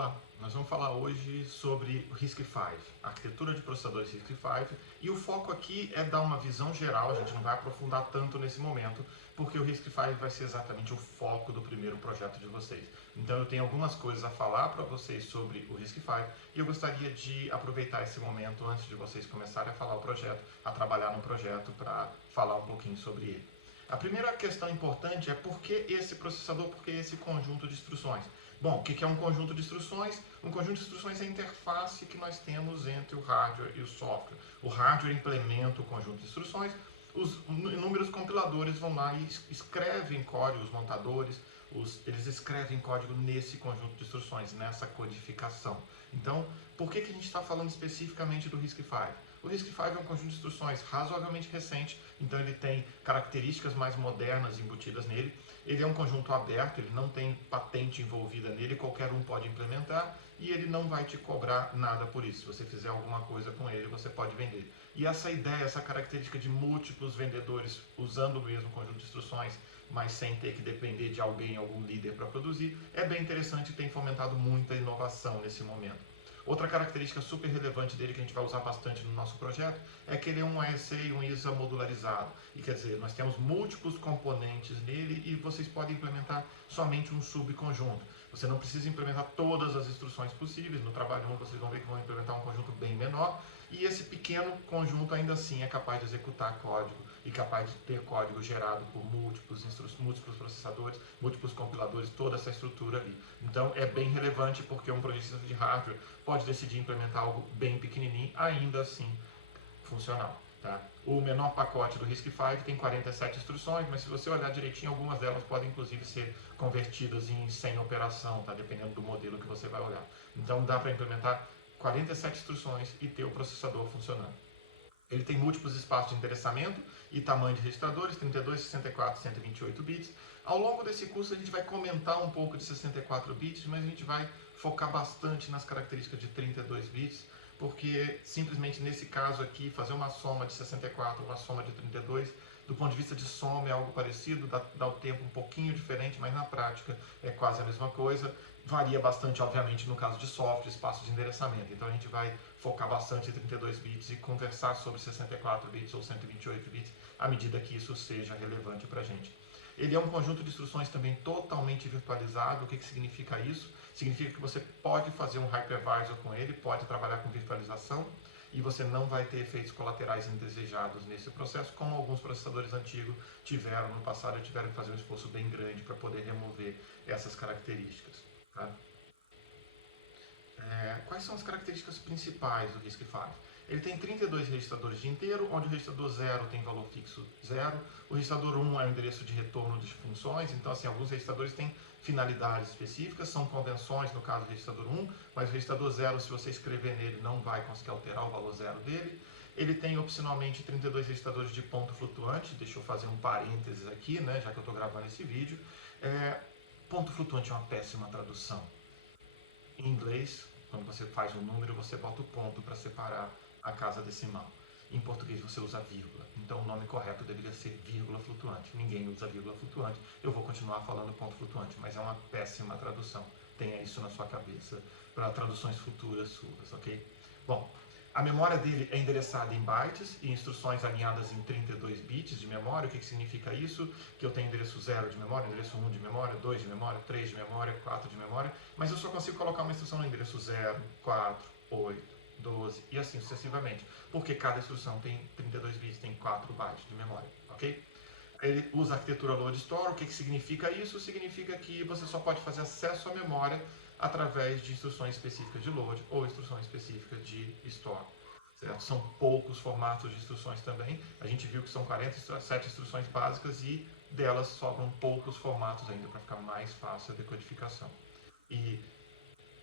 Olá, nós vamos falar hoje sobre o RISC-V, a arquitetura de processadores RISC-V, e o foco aqui é dar uma visão geral, a gente não vai aprofundar tanto nesse momento, porque o RISC-V vai ser exatamente o foco do primeiro projeto de vocês. Então eu tenho algumas coisas a falar para vocês sobre o RISC-V e eu gostaria de aproveitar esse momento antes de vocês começarem a falar o projeto, a trabalhar no projeto para falar um pouquinho sobre ele. A primeira questão importante é por que esse processador, por que esse conjunto de instruções? Bom, o que é um conjunto de instruções? Um conjunto de instruções é a interface que nós temos entre o hardware e o software. O hardware implementa o conjunto de instruções, os inúmeros compiladores vão lá e escrevem código, os montadores, eles escrevem código nesse conjunto de instruções, nessa codificação. Então, por que a gente está falando especificamente do RISC-V? O RISC-V é um conjunto de instruções razoavelmente recente, então ele tem características mais modernas embutidas nele. Ele é um conjunto aberto, ele não tem patente envolvida nele, qualquer um pode implementar e ele não vai te cobrar nada por isso. Se você fizer alguma coisa com ele, você pode vender. E essa ideia, essa característica de múltiplos vendedores usando o mesmo conjunto de instruções, mas sem ter que depender de alguém, algum líder para produzir, é bem interessante e tem fomentado muita inovação nesse momento. Outra característica super relevante dele, que a gente vai usar bastante no nosso projeto, é que ele é um AEC e um ISA modularizado. E quer dizer, nós temos múltiplos componentes nele e vocês podem implementar somente um subconjunto. Você não precisa implementar todas as instruções possíveis. No trabalho 1 vocês vão ver que vão implementar um conjunto bem menor. E esse pequeno conjunto ainda assim é capaz de executar código e capaz de ter código gerado por múltiplos processadores, múltiplos compiladores, toda essa estrutura ali. Então é bem relevante porque um projetista de hardware pode decidir implementar algo bem pequenininho, ainda assim funcional. Tá? O menor pacote do RISC-V tem 47 instruções, mas se você olhar direitinho, algumas delas podem inclusive ser convertidas em 100 operação, tá? Dependendo do modelo que você vai olhar. Então dá para implementar 47 instruções e ter o processador funcionando. Ele tem múltiplos espaços de endereçamento e tamanho de registradores, 32, 64 e 128 bits. Ao longo desse curso a gente vai comentar um pouco de 64 bits, mas a gente vai focar bastante nas características de 32 bits, porque simplesmente nesse caso aqui, fazer uma soma de 64 uma soma de 32, do ponto de vista de soma é algo parecido, dá o tempo um pouquinho diferente, mas na prática é quase a mesma coisa. Varia bastante, obviamente, no caso de software, espaço de endereçamento. Então a gente vai focar bastante em 32 bits e conversar sobre 64 bits ou 128 bits à medida que isso seja relevante para a gente. Ele é um conjunto de instruções também totalmente virtualizado. O que significa isso? Significa que você pode fazer um hypervisor com ele, pode trabalhar com virtualização e você não vai ter efeitos colaterais indesejados nesse processo, como alguns processadores antigos tiveram no passado e tiveram que fazer um esforço bem grande para poder remover essas características. Tá? Quais são as características principais do RISC-V? Ele tem 32 registradores de inteiro, onde o registrador 0 tem valor fixo 0, o registrador 1 é o endereço de retorno de funções, então assim, alguns registradores têm finalidades específicas, são convenções no caso do registrador 1, mas o registrador 0, se você escrever nele, não vai conseguir alterar o valor 0 dele. Ele tem opcionalmente 32 registradores de ponto flutuante, deixa eu fazer um parênteses aqui, né, já que eu estou gravando esse vídeo. Ponto flutuante é uma péssima tradução. Em inglês, quando você faz um número, você bota o ponto para separar a casa decimal. Em português você usa vírgula, então o nome correto deveria ser vírgula flutuante. Ninguém usa vírgula flutuante, eu vou continuar falando ponto flutuante, mas é uma péssima tradução. Tenha isso na sua cabeça para traduções futuras suas, ok? Bom, a memória dele é endereçada em bytes e instruções alinhadas em 32 bits de memória. O que significa isso? Que eu tenho endereço 0 de memória, endereço 1 de memória, 2 de memória, 3 de memória, 4 de memória, mas eu só consigo colocar uma instrução no endereço 0, 4, 8, 12 e assim sucessivamente, porque cada instrução tem 32 bits, tem 4 bytes de memória, ok? Ele usa a arquitetura load store. O que significa isso? Significa que você só pode fazer acesso à memória através de instruções específicas de load ou instruções específicas de store. Certo? São poucos formatos de instruções também. A gente viu que são 47 instruções básicas e delas sobram poucos formatos ainda para ficar mais fácil a decodificação. E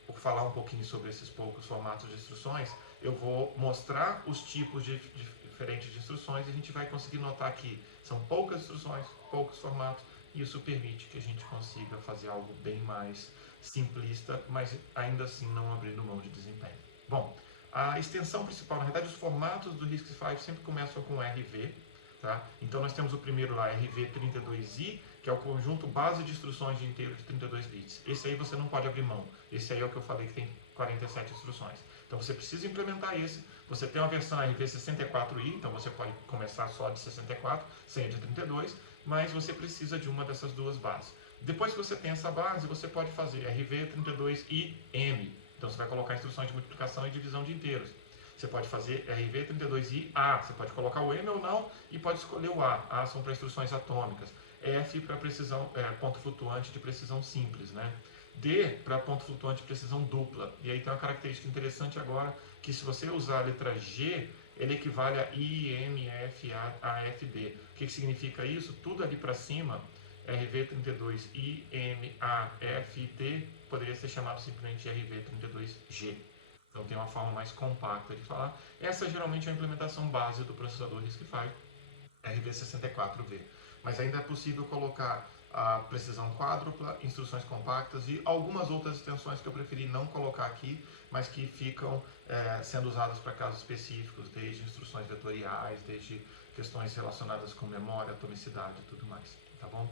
por falar um pouquinho sobre esses poucos formatos de instruções, eu vou mostrar os tipos diferentes de instruções e a gente vai conseguir notar que são poucas instruções, poucos formatos, e isso permite que a gente consiga fazer algo bem mais simplista, mas ainda assim não abrindo mão de desempenho. Bom, a extensão principal, na verdade, os formatos do RISC-V sempre começam com RV, tá? Então nós temos o primeiro lá, RV32i, que é o conjunto base de instruções de inteiro de 32 bits. Esse aí você não pode abrir mão. Esse aí é o que eu falei que tem 47 instruções. Então você precisa implementar esse. Você tem uma versão RV64i, então você pode começar só de 64, sem a de 32, mas você precisa de uma dessas duas bases. Depois que você tem essa base, você pode fazer RV32IM. Então você vai colocar instruções de multiplicação e divisão de inteiros. Você pode fazer RV32IA, você pode colocar o M ou não e pode escolher o A. A são para instruções atômicas. F para precisão, ponto flutuante de precisão simples, né? D para ponto flutuante de precisão dupla. E aí tem uma característica interessante agora, que se você usar a letra G, ele equivale a IMFAFD. O que significa isso? Tudo ali para cima, RV32IMAFD, poderia ser chamado simplesmente de RV32G. Então tem uma forma mais compacta de falar. Essa geralmente é a implementação base do processador RISC-V RV64V. Mas ainda é possível colocar a precisão quádrupla, instruções compactas e algumas outras extensões que eu preferi não colocar aqui, mas que ficam sendo usadas para casos específicos, desde instruções vetoriais, desde questões relacionadas com memória, atomicidade e tudo mais, tá bom?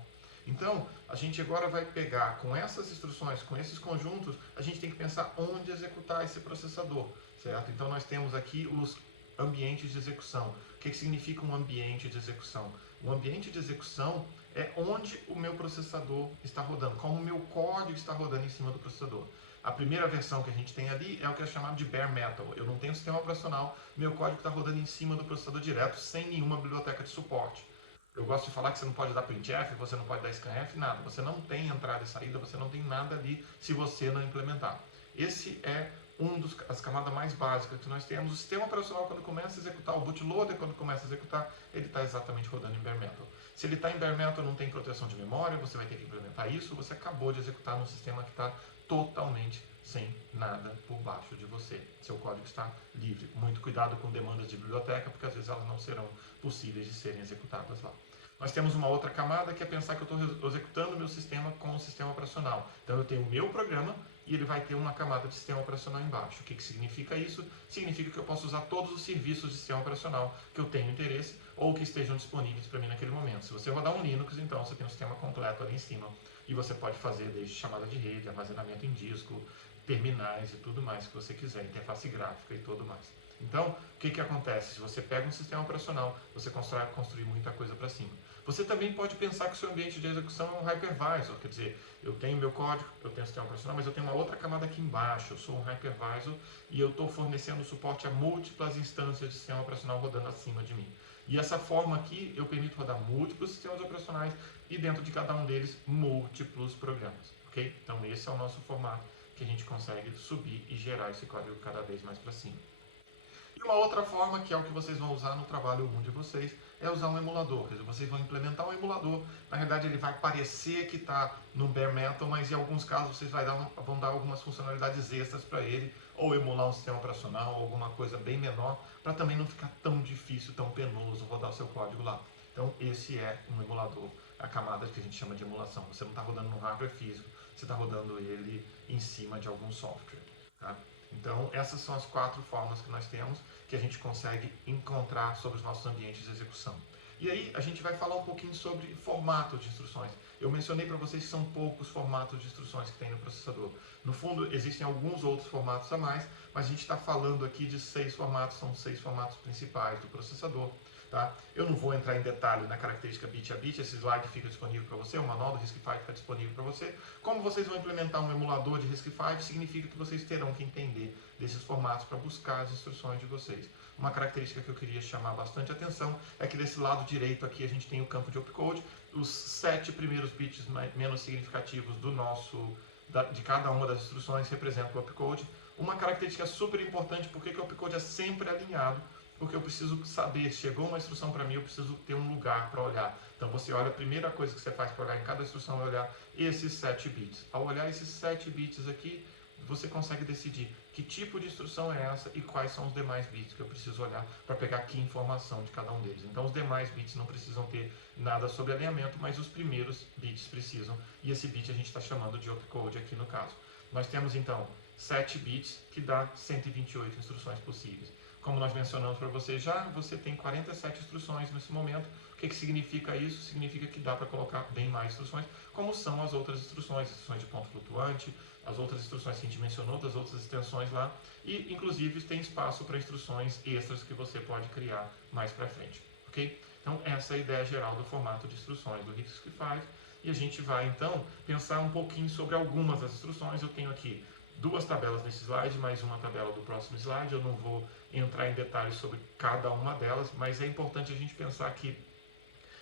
Então, a gente agora vai pegar com essas instruções, com esses conjuntos, a gente tem que pensar onde executar esse processador, certo? Então, nós temos aqui os ambientes de execução. O que significa um ambiente de execução? Um ambiente de execução é onde o meu processador está rodando, como o meu código está rodando em cima do processador. A primeira versão que a gente tem ali é o que é chamado de bare metal. Eu não tenho sistema operacional, meu código está rodando em cima do processador direto, sem nenhuma biblioteca de suporte. Eu gosto de falar que você não pode dar printf, você não pode dar scanf, nada. Você não tem entrada e saída, você não tem nada ali se você não implementar. Esse é as camadas mais básicas que nós temos. O sistema operacional, quando começa a executar, o bootloader, quando começa a executar, ele está exatamente rodando em bare metal. Se ele está em bare metal, não tem proteção de memória, você vai ter que implementar isso, você acabou de executar num sistema que está totalmente sem nada por baixo de você. Seu código está livre. Muito cuidado com demandas de biblioteca, porque às vezes elas não serão possíveis de serem executadas lá. Nós temos uma outra camada que é pensar que eu estou executando o meu sistema com o sistema operacional. Então eu tenho o meu programa e ele vai ter uma camada de sistema operacional embaixo. O que significa isso? Significa que eu posso usar todos os serviços de sistema operacional que eu tenho interesse ou que estejam disponíveis para mim naquele momento. Se você rodar um Linux, então você tem um sistema completo ali em cima e você pode fazer desde chamada de rede, armazenamento em disco, terminais e tudo mais que você quiser, interface gráfica e tudo mais. Então, o que acontece? Se você pega um sistema operacional, você consegue construir muita coisa para cima. Você também pode pensar que o seu ambiente de execução é um hypervisor, quer dizer, eu tenho meu código, eu tenho o sistema operacional, mas eu tenho uma outra camada aqui embaixo, eu sou um hypervisor e eu estou fornecendo suporte a múltiplas instâncias de sistema operacional rodando acima de mim. E essa forma aqui, eu permito rodar múltiplos sistemas operacionais e dentro de cada um deles, múltiplos programas, ok? Então esse é o nosso formato que a gente consegue subir e gerar esse código cada vez mais para cima. E uma outra forma, que é o que vocês vão usar no trabalho 1 de vocês, é usar um emulador. Quer dizer, vocês vão implementar um emulador, na verdade ele vai parecer que está no bare metal, mas em alguns casos vocês vão dar algumas funcionalidades extras para ele, ou emular um sistema operacional, alguma coisa bem menor, para também não ficar tão difícil, tão penoso rodar o seu código lá. Então esse é um emulador, a camada que a gente chama de emulação. Você não está rodando no hardware físico, você está rodando ele em cima de algum software. Tá? Então, essas são as 4 formas que nós temos que a gente consegue encontrar sobre os nossos ambientes de execução. E aí, a gente vai falar um pouquinho sobre formatos de instruções. Eu mencionei para vocês que são poucos formatos de instruções que tem no processador. No fundo, existem alguns outros formatos a mais, mas a gente está falando aqui de 6 formatos, são 6 formatos principais do processador. Tá? Eu não vou entrar em detalhe na característica bit a bit, esse slide fica disponível para você, o manual do RISC-V fica disponível para você. Como vocês vão implementar um emulador de RISC-V, significa que vocês terão que entender desses formatos para buscar as instruções de vocês. Uma característica que eu queria chamar bastante atenção é que desse lado direito aqui a gente tem o campo de opcode, os 7 primeiros bits menos significativos de cada uma das instruções representam o opcode. Uma característica super importante, porque o opcode é sempre alinhado, porque eu preciso saber, chegou uma instrução para mim, eu preciso ter um lugar para olhar. Então você olha, a primeira coisa que você faz para olhar em cada instrução é olhar esses 7 bits. Ao olhar esses 7 bits aqui, você consegue decidir que tipo de instrução é essa e quais são os demais bits que eu preciso olhar para pegar que informação de cada um deles. Então os demais bits não precisam ter nada sobre alinhamento, mas os primeiros bits precisam, e esse bit a gente está chamando de opcode aqui no caso. Nós temos então 7 bits que dá 128 instruções possíveis. Como nós mencionamos para vocês já, você tem 47 instruções nesse momento. O que significa isso? Significa que dá para colocar bem mais instruções, como são as outras instruções de ponto flutuante, as outras instruções que a gente mencionou, das outras extensões lá, e inclusive tem espaço para instruções extras que você pode criar mais para frente, ok? Então essa é a ideia geral do formato de instruções do RISC-V, e a gente vai então pensar um pouquinho sobre algumas das instruções. Eu tenho aqui duas tabelas nesse slide, mais uma tabela do próximo slide. Eu não vou entrar em detalhes sobre cada uma delas, mas é importante a gente pensar que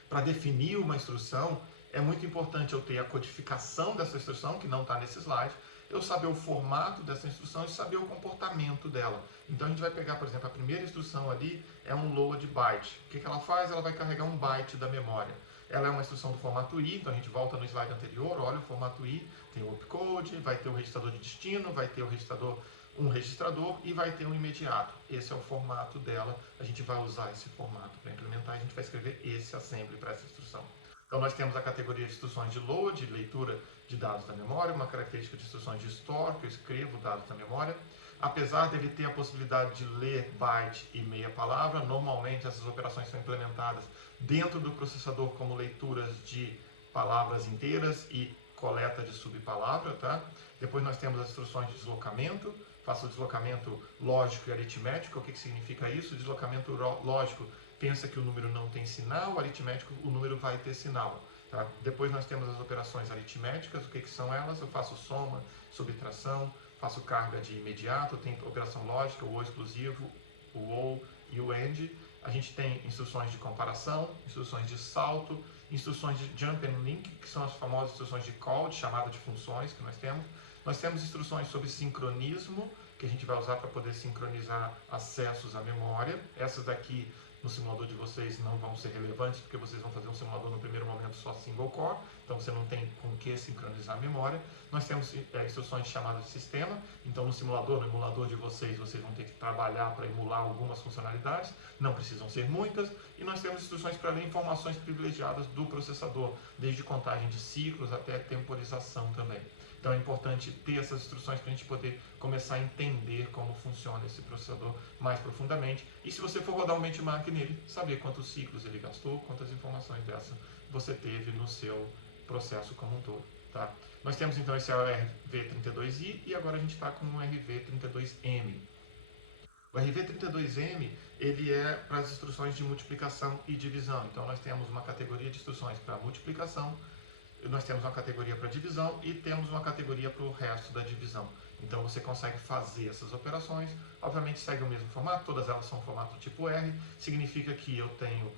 para definir uma instrução, é muito importante eu ter a codificação dessa instrução, que não está nesse slide, eu saber o formato dessa instrução e saber o comportamento dela. Então a gente vai pegar, por exemplo, a primeira instrução ali é um load byte. O que ela faz? Ela vai carregar um byte da memória. Ela é uma instrução do formato I, então a gente volta no slide anterior, olha o formato I, tem o opcode, vai ter o registrador de destino, vai ter o registrador, um registrador e vai ter um imediato. Esse é o formato dela, a gente vai usar esse formato para implementar, a gente vai escrever esse assembly para essa instrução. Então nós temos a categoria de instruções de load, leitura de dados da memória, uma característica de instruções de store, que eu escrevo dados da memória. Apesar dele ter a possibilidade de ler byte e meia palavra, normalmente essas operações são implementadas dentro do processador como leituras de palavras inteiras e coleta de subpalavra, tá? Depois nós temos as instruções de deslocamento, faço o deslocamento lógico e aritmético. O que significa isso? O deslocamento lógico pensa que o número não tem sinal, o aritmético o número vai ter sinal. Tá? Depois nós temos as operações aritméticas. O que são elas? Eu faço soma, subtração, faço carga de imediato, tem operação lógica, o ou exclusivo, o ou e o and. A gente tem instruções de comparação, instruções de salto, instruções de jump and link, que são as famosas instruções de call, de chamada de funções que nós temos. Nós temos instruções sobre sincronismo, que a gente vai usar para poder sincronizar acessos à memória. Essas daqui no simulador de vocês não vão ser relevantes, porque vocês vão fazer um simulador no primeiro momento só single core, então você não tem com que sincronizar a memória. Nós temos instruções de chamada de sistema, então no simulador, no emulador de vocês vão ter que trabalhar para emular algumas funcionalidades, não precisam ser muitas, e nós temos instruções para ler informações privilegiadas do processador, desde contagem de ciclos até temporização também. Então é importante ter essas instruções para a gente poder começar a entender como funciona esse processador mais profundamente. E se você for rodar um benchmark nele, saber quantos ciclos ele gastou, quantas informações dessa você teve no seu processo como um todo. Tá? Nós temos então esse RV32I e agora a gente está com o RV32M. O RV32M ele é para as instruções de multiplicação e divisão. Então nós temos uma categoria de instruções para multiplicação, nós temos uma categoria para divisão e temos uma categoria para o resto da divisão. Então você consegue fazer essas operações, obviamente segue o mesmo formato, todas elas são formato tipo R, significa que eu tenho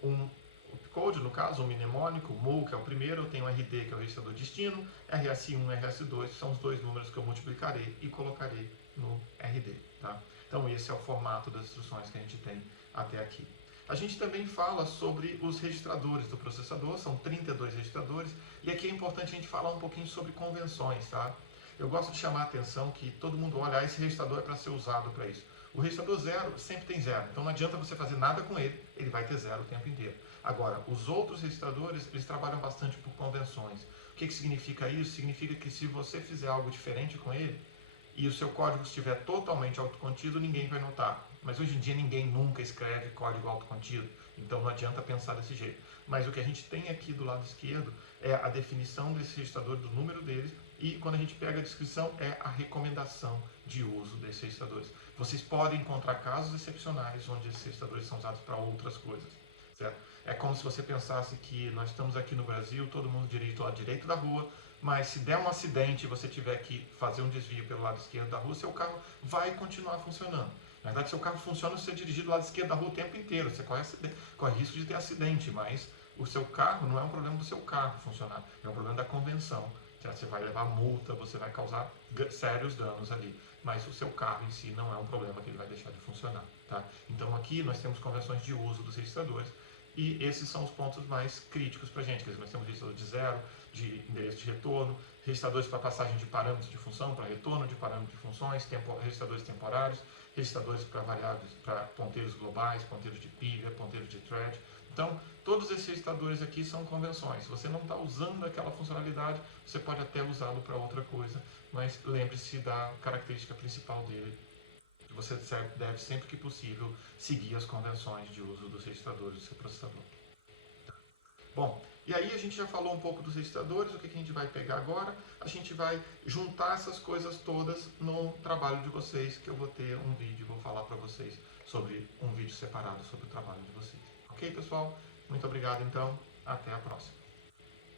um opcode, no caso, um mnemônico, MUL, que é o primeiro, eu tenho RD, que é o registrador de destino, RS1 e RS2, que são os dois números que eu multiplicarei e colocarei no RD. Tá? Então esse é o formato das instruções que a gente tem até aqui. A gente também fala sobre os registradores do processador, são 32 registradores, e aqui é importante a gente falar um pouquinho sobre convenções, tá? Eu gosto de chamar a atenção que todo mundo olha, esse registrador é para ser usado para isso. O registrador 0 sempre tem 0, então não adianta você fazer nada com ele, ele vai ter 0 o tempo inteiro. Agora, os outros registradores, eles trabalham bastante por convenções. O que significa isso? Significa que se você fizer algo diferente com ele, e o seu código estiver totalmente autocontido, ninguém vai notar. Mas hoje em dia ninguém nunca escreve código autocontido, então não adianta pensar desse jeito. Mas o que a gente tem aqui do lado esquerdo é a definição desse registrador, do número deles, e quando a gente pega a descrição é a recomendação de uso desses registradores. Vocês podem encontrar casos excepcionais onde esses registradores são usados para outras coisas, certo? É como se você pensasse que nós estamos aqui no Brasil, todo mundo direito do lado direito da rua, mas se der um acidente e você tiver que fazer um desvio pelo lado esquerdo da rua, seu carro vai continuar funcionando. Na verdade, seu carro funciona se você dirigir do lado esquerdo da rua o tempo inteiro. Você corre risco de ter acidente, mas o seu carro não é um problema do seu carro funcionar, é um problema da convenção. Certo? Você vai levar multa, você vai causar sérios danos ali, mas o seu carro em si não é um problema que ele vai deixar de funcionar. Tá? Então aqui nós temos convenções de uso dos registradores, e esses são os pontos mais críticos para a gente. Quer dizer, nós temos registrador de zero, de endereço de retorno, registradores para passagem de parâmetros de função, para retorno de parâmetros de funções, registradores temporários, registradores para variáveis, para ponteiros globais, ponteiros de pilha, ponteiros de thread. Então, todos esses registradores aqui são convenções. Se você não está usando aquela funcionalidade, você pode até usá-lo para outra coisa, mas lembre-se da característica principal dele, você deve, sempre que possível, seguir as convenções de uso dos registradores do seu processador. Bom, e aí a gente já falou um pouco dos registradores, o que a gente vai pegar agora? A gente vai juntar essas coisas todas no trabalho de vocês, que eu vou ter um vídeo, vou falar para vocês sobre um vídeo separado sobre o trabalho de vocês. Ok, pessoal? Muito obrigado, então. Até a próxima.